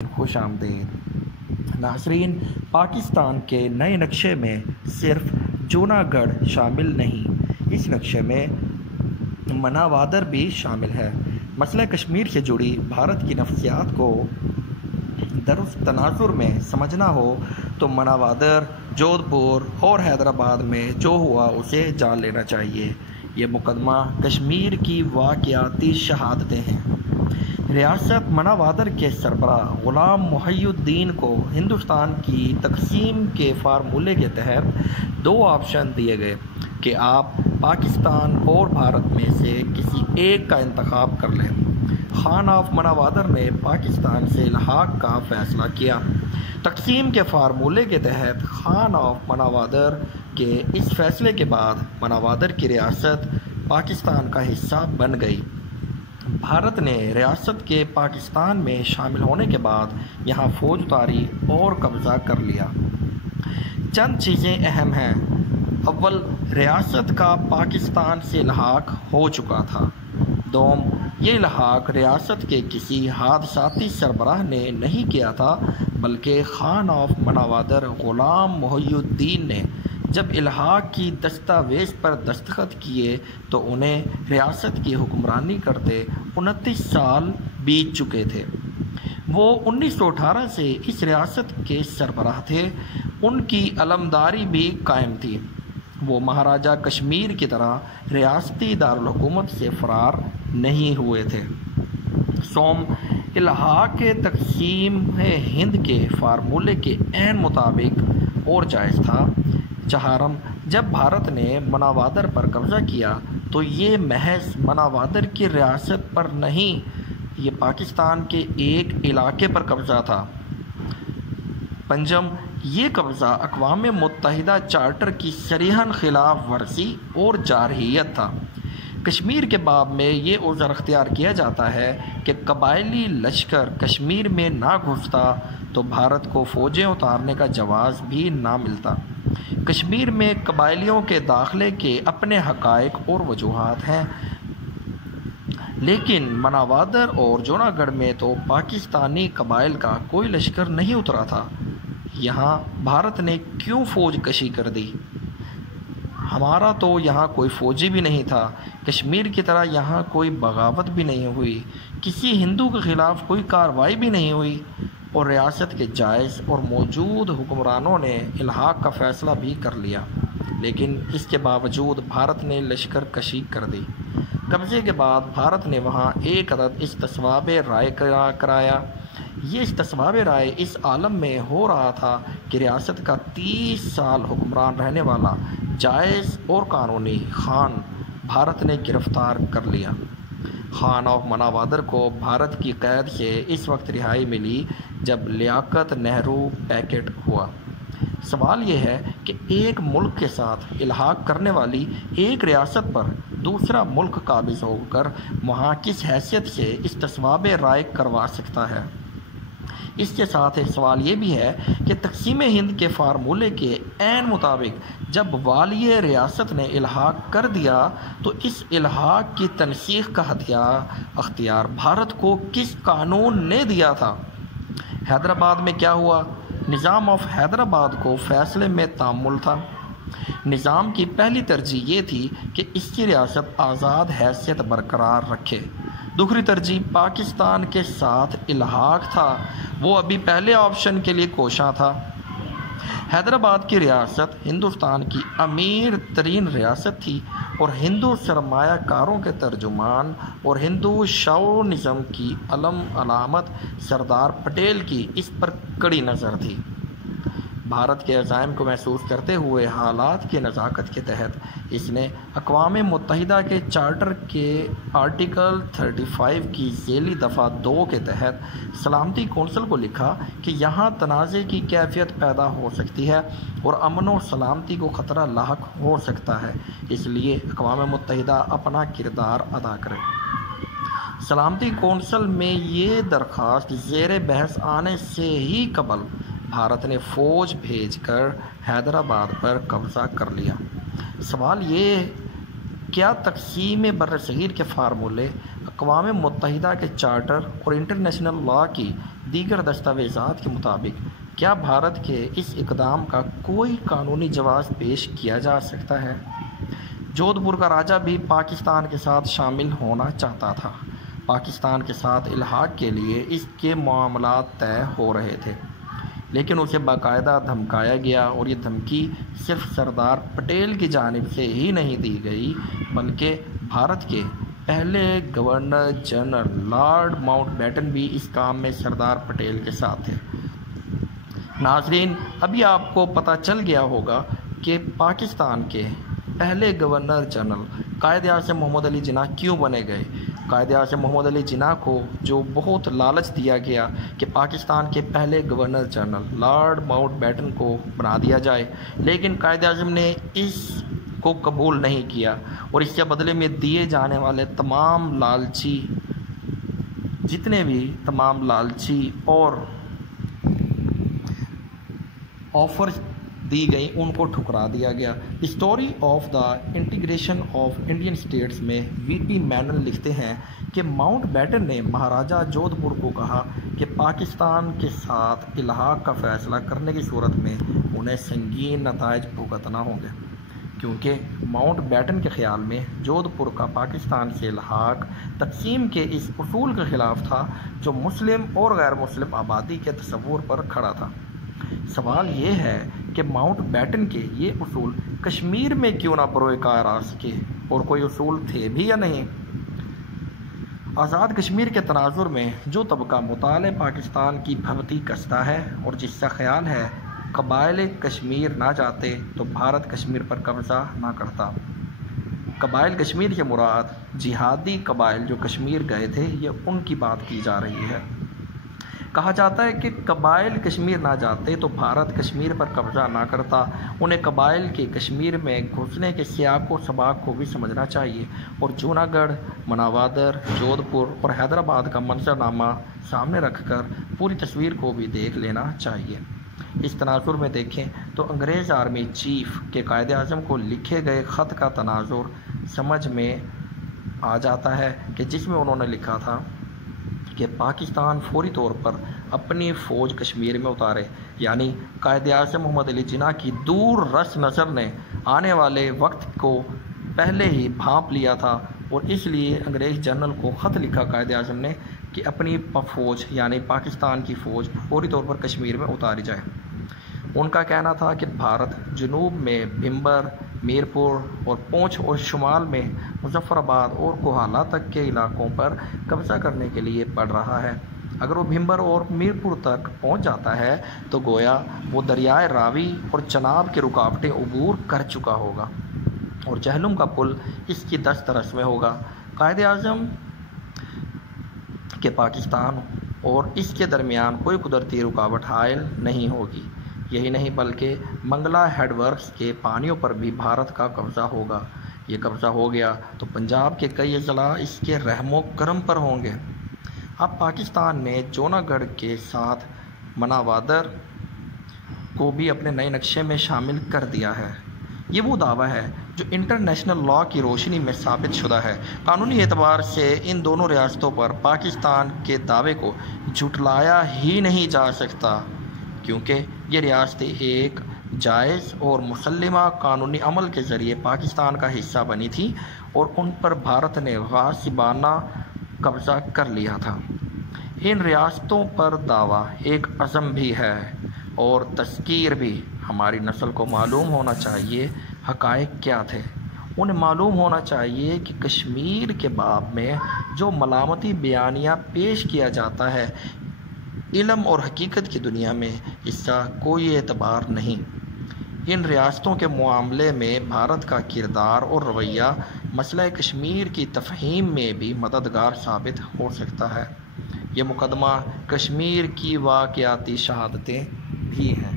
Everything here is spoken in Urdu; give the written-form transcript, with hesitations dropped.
خوش آمدید ناظرین۔ پاکستان کے نئے نقشے میں صرف جوناگڑھ شامل نہیں، اس نقشے میں مناوادر بھی شامل ہے۔ مسئلہ کشمیر سے جڑی بھارت کی نفسیات کو درست تناظر میں سمجھنا ہو تو مناوادر، جودھ پور اور حیدرآباد میں جو ہوا اسے جان لینا چاہیے۔ یہ مقدمہ کشمیر کی واقعاتی شہادتیں ہیں۔ ریاست مناوادر کے سربراہ غلام محی الدین کو ہندوستان کی تقسیم کے فارمولے کے تحت دو آپشن دیے گئے کہ آپ پاکستان اور بھارت میں سے کسی ایک کا انتخاب کر لیں۔ خان آف مناوادر نے پاکستان سے الحاق کا فیصلہ کیا۔ تقسیم کے فارمولے کے تحت خان آف مناوادر کے اس فیصلے کے بعد مناوادر کی ریاست پاکستان کا حصہ بن گئی۔ بھارت نے ریاست کے پاکستان میں شامل ہونے کے بعد یہاں فوج اتاری اور قبضہ کر لیا۔ چند چیزیں اہم ہیں۔ اول، ریاست کا پاکستان سے الحاق ہو چکا تھا۔ دوم، یہ الحاق ریاست کے کسی حادثاتی سربراہ نے نہیں کیا تھا، بلکہ خان آف مناوادر غلام محی الدین نے جب الحاق کی دستاویز پر دستخط کیے تو انہیں ریاست کی حکمرانی کرتے 29 سال بیت چکے تھے۔ وہ 1918 سے اس ریاست کے سربراہ تھے۔ ان کی علمداری بھی قائم تھی۔ وہ مہاراجہ کشمیر کی طرح ریاستی دارالحکومت سے فرار نہیں ہوئے تھے۔ سوم، الحاق کے تقسیم ہند کے فارمولے کے عین مطابق اور جائز تھا۔ چہارم، جب بھارت نے مناوادر پر قبضہ کیا تو یہ محض مناوادر کی ریاست پر نہیں، یہ پاکستان کے ایک علاقے پر قبضہ تھا۔ پنجم، یہ قبضہ اقوام متحدہ چارٹر کی صریحاً خلاف ورزی اور جارحیت تھا۔ کشمیر کے باب میں یہ عذر اختیار کیا جاتا ہے کہ قبائلی لشکر کشمیر میں نہ گھستا تو بھارت کو فوجیں اتارنے کا جواز بھی نہ ملتا۔ کشمیر میں قبائلیوں کے داخلے کے اپنے حقائق اور وجوہات ہیں، لیکن مناوادر اور جوناگڑھ میں تو پاکستانی قبائل کا کوئی لشکر نہیں اترا تھا۔ یہاں بھارت نے کیوں فوج کشی کر دی؟ ہمارا تو یہاں کوئی فوجی بھی نہیں تھا۔ کشمیر کی طرح یہاں کوئی بغاوت بھی نہیں ہوئی، کسی ہندو کے خلاف کوئی کارروائی بھی نہیں ہوئی، اور ریاست کے جائز اور موجود حکمرانوں نے الحاق کا فیصلہ بھی کر لیا، لیکن اس کے باوجود بھارت نے لشکر کشی کر دی۔ قبضے کے بعد بھارت نے وہاں ایک عدد استصواب رائے کرایا۔ یہ استصواب رائے اس عالم میں ہو رہا تھا کہ ریاست کا 30 سال حکمران رہنے والا جائز اور قانونی خان بھارت نے گرفتار کر لیا۔ خان آف مناوادر کو بھارت کی قید سے اس وقت رہائی ملی جب لیاقت نہرو پیکٹ ہوا۔ سوال یہ ہے کہ ایک ملک کے ساتھ الحاق کرنے والی ایک ریاست پر دوسرا ملک قابض ہو کر وہاں کس حیثیت سے استصواب رائے کروا سکتا ہے؟ اس کے ساتھ ایک سوال یہ بھی ہے کہ تقسیم ہند کے فارمولے کے عین مطابق جب والی ریاست نے الحاق کر دیا تو اس الحاق کی تنسیخ کا اختیار بھارت کو کس قانون نے دیا تھا؟ حیدرآباد میں کیا ہوا؟ نظام آف حیدرآباد کو فیصلے میں تعامل تھا۔ نظام کی پہلی ترجیح یہ تھی کہ اس کی ریاست آزاد حیثیت برقرار رکھے۔ دوسری ترجیح پاکستان کے ساتھ الحاق تھا، وہ ابھی پہلے آپشن کے لیے کوشاں تھا۔ حیدرآباد کی ریاست ہندوستان کی امیر ترین ریاست تھی اور ہندو سرمایہ کاروں کے ترجمان اور ہندو شاونزم کی علم علامت سردار پٹیل کی اس پر کڑی نظر تھی۔ بھارت کے عزائم کو محسوس کرتے ہوئے حالات کی نزاکت کے تحت اس نے اقوام متحدہ کے چارٹر کے آرٹیکل 35 کی ذیلی دفعہ 2 کے تحت سلامتی کونسل کو لکھا کہ یہاں تنازع کی کیفیت پیدا ہو سکتی ہے اور امن و سلامتی کو خطرہ لاحق ہو سکتا ہے، اس لیے اقوام متحدہ اپنا کردار ادا کرے۔ سلامتی کونسل میں یہ درخواست زیر بحث آنے سے ہی قبل بھارت نے فوج بھیج کر حیدرآباد پر قبضہ کر لیا۔ سوال یہ کیا تقسیم برصغیر کے فارمولے اقوام متحدہ کے چارٹر اور انٹرنیشنل لاء کی دیگر دستاویزات کے مطابق کیا بھارت کے اس اقدام کا کوئی قانونی جواز پیش کیا جا سکتا ہے؟ جودھ پور کا راجہ بھی پاکستان کے ساتھ شامل ہونا چاہتا تھا۔ پاکستان کے ساتھ الحاق کے لیے اس کے معاملات طے ہو رہے تھے، لیکن اسے باقاعدہ دھمکایا گیا، اور یہ دھمکی صرف سردار پٹیل کی جانب سے ہی نہیں دی گئی بلکہ بھارت کے پہلے governor general lord Mountbatten بھی اس کام میں سردار پٹیل کے ساتھ تھے۔ ناظرین، ابھی آپ کو پتہ چل گیا ہوگا کہ پاکستان کے پہلے گورنر جنرل قائد اعظم محمد علی جناح کیوں بنے گئے۔ قائد اعظم محمد علی جناح کو جو بہت لالچ دیا گیا کہ پاکستان کے پہلے governor general lord Mountbatten کو بنا دیا جائے، لیکن قائد اعظم نے اس کو قبول نہیں کیا، اور اس کے بدلے میں دیے جانے والے تمام لالچی اور آفرز دی گئی ان کو ٹھکرا دیا گیا۔ History of the integration of Indian states میں وی پی مینن لکھتے ہیں کہ ماؤنٹ بیٹن نے مہاراجہ جودھ پور کو کہا کہ پاکستان کے ساتھ الحاق کا فیصلہ کرنے کی صورت میں انہیں سنگین نتائج بھگتنا ہوں گے، کیونکہ ماؤنٹ بیٹن کے خیال میں جودھ پور کا پاکستان سے الحاق تقسیم کے اس اصول کے خلاف تھا جو مسلم اور غیر مسلم آبادی کے تصور پر کھڑا تھا۔ سوال یہ ہے کہ ماؤنٹ بیٹن کے یہ اصول کشمیر میں کیوں نہ بروئے کار آ سکے، اور کوئی اصول تھے بھی یا نہیں۔ آزاد کشمیر کے تناظر میں جو طبقہ مطالعہ پاکستان کی بھوتی کستا ہے اور جس کا خیال ہے قبائل کشمیر نہ جاتے تو بھارت کشمیر پر قبضہ نہ کرتا۔ قبائل کشمیر سے مراد جہادی قبائل جو کشمیر گئے تھے، یہ ان کی بات کی جا رہی ہے۔ کہا جاتا ہے کہ قبائل کشمیر نہ جاتے تو بھارت کشمیر پر قبضہ نہ کرتا۔ انہیں قبائل کے کشمیر میں گھسنے کے سیاق و سباق کو بھی سمجھنا چاہیے، اور جونا گڑھ، مناوادر، جودھ پور اور حیدرآباد کا منظرنامہ سامنے رکھ کر پوری تصویر کو بھی دیکھ لینا چاہیے۔ اس تناظر میں دیکھیں تو انگریز آرمی چیف کے قائد اعظم کو لکھے گئے خط کا تناظر سمجھ میں آ جاتا ہے کہ جس میں انہوں نے لکھا تھا کہ پاکستان فوری طور پر اپنی فوج کشمیر میں اتارے، یعنی قائد اعظم محمد علی جناح کی دور رس نظر نے آنے والے وقت کو پہلے ہی بھانپ لیا تھا، اور اس لیے انگریز جنرل کو خط لکھا قائد اعظم نے کہ اپنی فوج یعنی پاکستان کی فوج فوری طور پر کشمیر میں اتاری جائے۔ ان کا کہنا تھا کہ بھارت جنوب میں بھمبر، میرپور اور پونچھ، اور شمال میں مظفر آباد اور کوہالہ تک کے علاقوں پر قبضہ کرنے کے لیے بڑھ رہا ہے۔ اگر وہ بھمبر اور میرپور تک پہنچ جاتا ہے تو گویا وہ دریائے راوی اور چناب کی رکاوٹیں عبور کر چکا ہوگا، اور جہلم کا پل اس کی دست رس میں ہوگا۔ قائد اعظم کہ پاکستان اور اس کے درمیان کوئی قدرتی رکاوٹ حائل نہیں ہوگی۔ یہی نہیں بلکہ منگلا ہیڈ ورکس کے پانیوں پر بھی بھارت کا قبضہ ہوگا۔ یہ قبضہ ہو گیا تو پنجاب کے کئی اضلاع اس کے رحم و کرم پر ہوں گے۔ اب پاکستان نے جونا گڑھ کے ساتھ مناوادر کو بھی اپنے نئے نقشے میں شامل کر دیا ہے۔ یہ وہ دعویٰ ہے جو انٹرنیشنل لاء کی روشنی میں ثابت شدہ ہے۔ قانونی اعتبار سے ان دونوں ریاستوں پر پاکستان کے دعوے کو جھٹلایا ہی نہیں جا سکتا، کیونکہ یہ ریاستیں ایک جائز اور مسلمہ قانونی عمل کے ذریعے پاکستان کا حصہ بنی تھیں، اور ان پر بھارت نے غاصبانہ قبضہ کر لیا تھا۔ ان ریاستوں پر دعویٰ ایک عزم بھی ہے اور تذکیر بھی۔ ہماری نسل کو معلوم ہونا چاہیے حقائق کیا تھے۔ انہیں معلوم ہونا چاہیے کہ کشمیر کے باب میں جو ملامتی بیانیہ پیش کیا جاتا ہے، علم اور حقیقت کی دنیا میں اس کا کوئی اعتبار نہیں۔ ان ریاستوں کے معاملے میں بھارت کا کردار اور رویہ مسئلہ کشمیر کی تفہیم میں بھی مددگار ثابت ہو سکتا ہے۔ یہ مقدمہ کشمیر کی واقعاتی شہادتیں بھی ہیں۔